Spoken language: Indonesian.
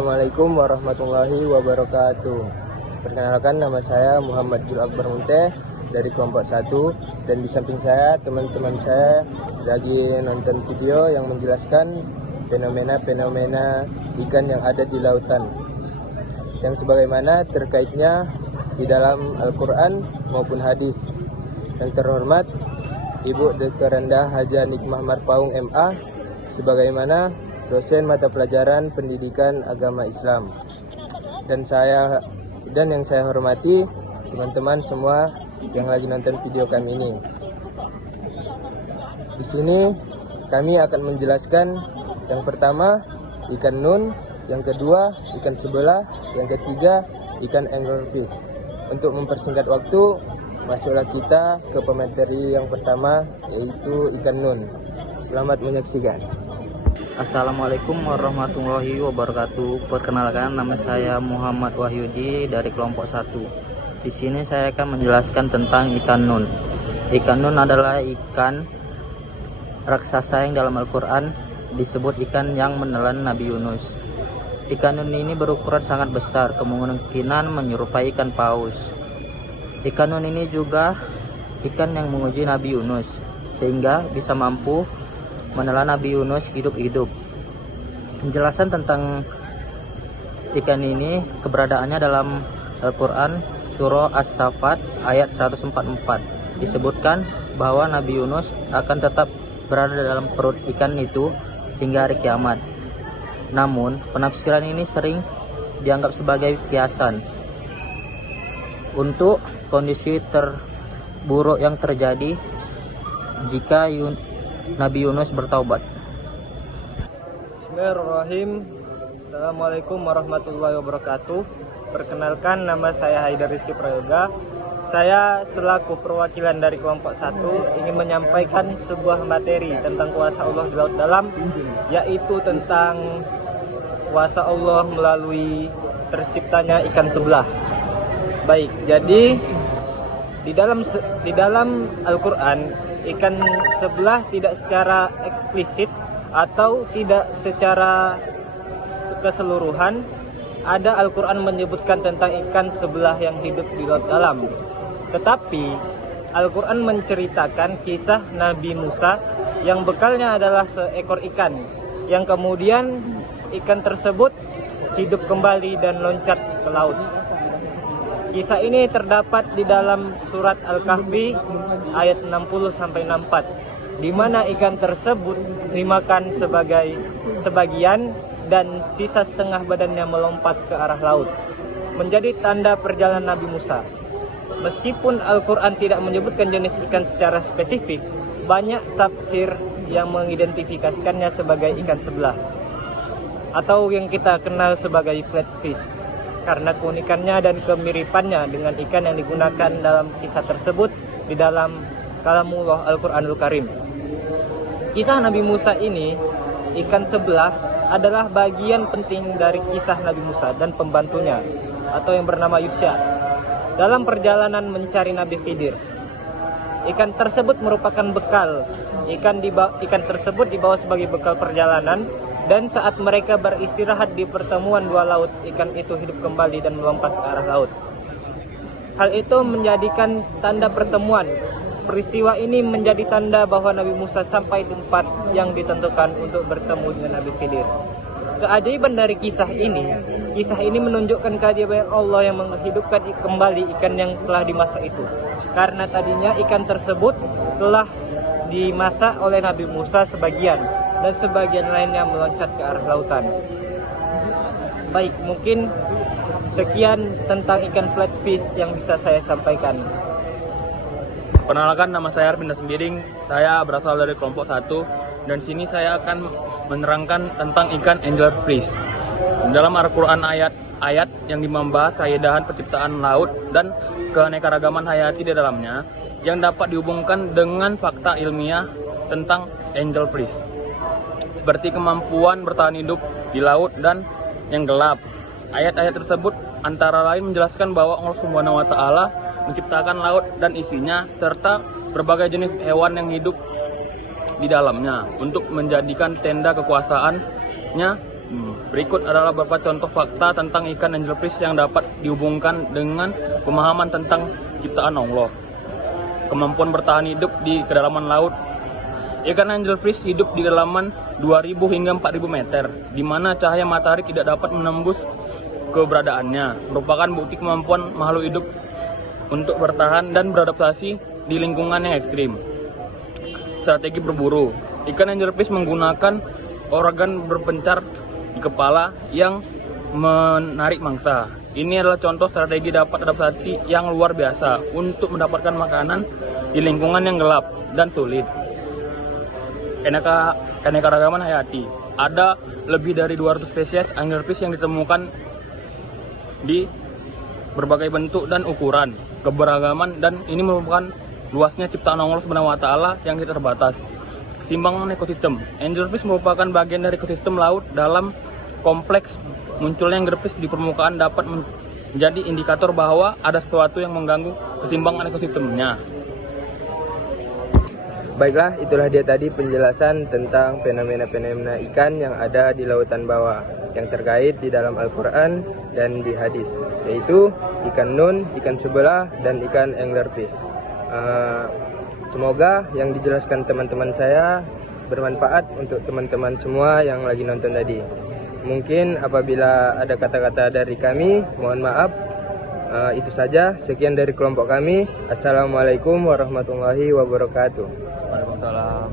Assalamualaikum warahmatullahi wabarakatuh. Perkenalkan, nama saya Muhammad Jul Akbar Munteh dari kelompok 1, dan di samping saya teman-teman saya lagi nonton video yang menjelaskan fenomena-fenomena ikan yang ada di lautan, yang sebagaimana terkaitnya di dalam Al-Quran maupun hadis. Yang terhormat Ibu Dr. Rendah Haja Nikmah Marpaung MA sebagaimana dosen mata pelajaran pendidikan agama Islam, dan yang saya hormati teman-teman semua yang lagi nonton video kami ini. Di sini kami akan menjelaskan yang pertama ikan nun, yang kedua ikan sebelah, yang ketiga ikan anglerfish. Untuk mempersingkat waktu, masuklah kita ke pemateri yang pertama, yaitu ikan nun. Selamat menyaksikan. Assalamualaikum warahmatullahi wabarakatuh. Perkenalkan, nama saya Muhammad Wahyudi dari kelompok 1. Di sini saya akan menjelaskan tentang ikan nun. Ikan nun adalah ikan raksasa yang dalam Al-Quran disebut ikan yang menelan Nabi Yunus. Ikan nun ini berukuran sangat besar, kemungkinan menyerupai ikan paus. Ikan nun ini juga ikan yang menguji Nabi Yunus, sehingga bisa mampu menelan Nabi Yunus hidup-hidup. Penjelasan tentang ikan ini keberadaannya dalam Al-Quran surah As-Saffat ayat 144. Disebutkan bahwa Nabi Yunus akan tetap berada dalam perut ikan itu hingga hari kiamat. Namun penafsiran ini sering dianggap sebagai kiasan untuk kondisi terburuk yang terjadi jika Nabi Yunus bertaubat. Bismillahirrahmanirrahim. Assalamualaikum warahmatullahi wabarakatuh. Perkenalkan, nama saya Haidar Rizky Prayoga. Saya selaku perwakilan dari kelompok 1 ingin menyampaikan sebuah materi tentang kuasa Allah di laut dalam, yaitu tentang kuasa Allah melalui terciptanya ikan sebelah. Baik, jadi di dalam Al-Quran, ikan sebelah tidak secara eksplisit atau tidak secara keseluruhan ada Al-Quran menyebutkan tentang ikan sebelah yang hidup di laut dalam. Tetapi Al-Quran menceritakan kisah Nabi Musa yang bekalnya adalah seekor ikan, yang kemudian ikan tersebut hidup kembali dan loncat ke laut. Kisah ini terdapat di dalam surat Al-Kahfi ayat 60-64, di mana ikan tersebut dimakan sebagian dan sisa setengah badannya melompat ke arah laut, menjadi tanda perjalanan Nabi Musa. Meskipun Al-Quran tidak menyebutkan jenis ikan secara spesifik, banyak tafsir yang mengidentifikasikannya sebagai ikan sebelah, atau yang kita kenal sebagai flatfish, karena keunikannya dan kemiripannya dengan ikan yang digunakan dalam kisah tersebut di dalam kalamullah Al-Quranul Karim. Kisah Nabi Musa ini, ikan sebelah, adalah bagian penting dari kisah Nabi Musa dan pembantunya, atau yang bernama Yusya, dalam perjalanan mencari Nabi Khidir. Ikan tersebut merupakan bekal. Ikan tersebut dibawa sebagai bekal perjalanan, dan saat mereka beristirahat di pertemuan dua laut, ikan itu hidup kembali dan melompat ke arah laut. Hal itu menjadikan tanda pertemuan. Peristiwa ini menjadi tanda bahwa Nabi Musa sampai di tempat yang ditentukan untuk bertemu dengan Nabi Khidir. Keajaiban dari kisah ini menunjukkan keajaiban Allah yang menghidupkan kembali ikan yang telah dimasak itu. Karena tadinya ikan tersebut telah dimasak oleh Nabi Musa sebagian, dan sebagian lainnya meloncat ke arah lautan. Baik, mungkin sekian tentang ikan flatfish yang bisa saya sampaikan. Perkenalkan, nama saya Arvinda Sembiring. Saya berasal dari kelompok 1, dan sini saya akan menerangkan tentang ikan anglerfish. Dalam Al-Quran ayat yang membahas kaidahan penciptaan laut dan keanekaragaman hayati di dalamnya, yang dapat dihubungkan dengan fakta ilmiah tentang anglerfish, seperti kemampuan bertahan hidup di laut dan yang gelap. Ayat-ayat tersebut antara lain menjelaskan bahwa Allah Subhanahu wa Ta'ala menciptakan laut dan isinya serta berbagai jenis hewan yang hidup di dalamnya untuk menjadikan tenda kekuasaannya Berikut adalah beberapa contoh fakta tentang ikan angelfish yang dapat dihubungkan dengan pemahaman tentang ciptaan Allah. Kemampuan bertahan hidup di kedalaman laut. Ikan angelfish hidup di kedalaman 2000 hingga 4000 meter, di mana cahaya matahari tidak dapat menembus keberadaannya. Merupakan bukti kemampuan makhluk hidup untuk bertahan dan beradaptasi di lingkungan yang ekstrim. Strategi berburu. Ikan angelfish menggunakan organ berpencar di kepala yang menarik mangsa. Ini adalah contoh strategi dapat adaptasi yang luar biasa untuk mendapatkan makanan di lingkungan yang gelap dan sulit. Keanekaragaman hayati. Ada lebih dari 200 spesies angelfish yang ditemukan di berbagai bentuk dan ukuran. Keberagaman dan ini merupakan luasnya ciptaan Allah Subhanahu wa taala yang tidak terbatas. Keseimbangan ekosistem. Angelfish merupakan bagian dari ekosistem laut dalam kompleks. Munculnya angelfish di permukaan dapat menjadi indikator bahwa ada sesuatu yang mengganggu keseimbangan ekosistemnya. Baiklah, itulah dia tadi penjelasan tentang fenomena-fenomena ikan yang ada di lautan bawah yang terkait di dalam Al-Quran dan di hadis, yaitu ikan nun, ikan sebelah, dan ikan anglerfish. Semoga yang dijelaskan teman-teman saya bermanfaat untuk teman-teman semua yang lagi nonton tadi. Mungkin apabila ada kata-kata dari kami, mohon maaf. Itu saja, sekian dari kelompok kami. Assalamualaikum warahmatullahi wabarakatuh. Waalaikumsalam.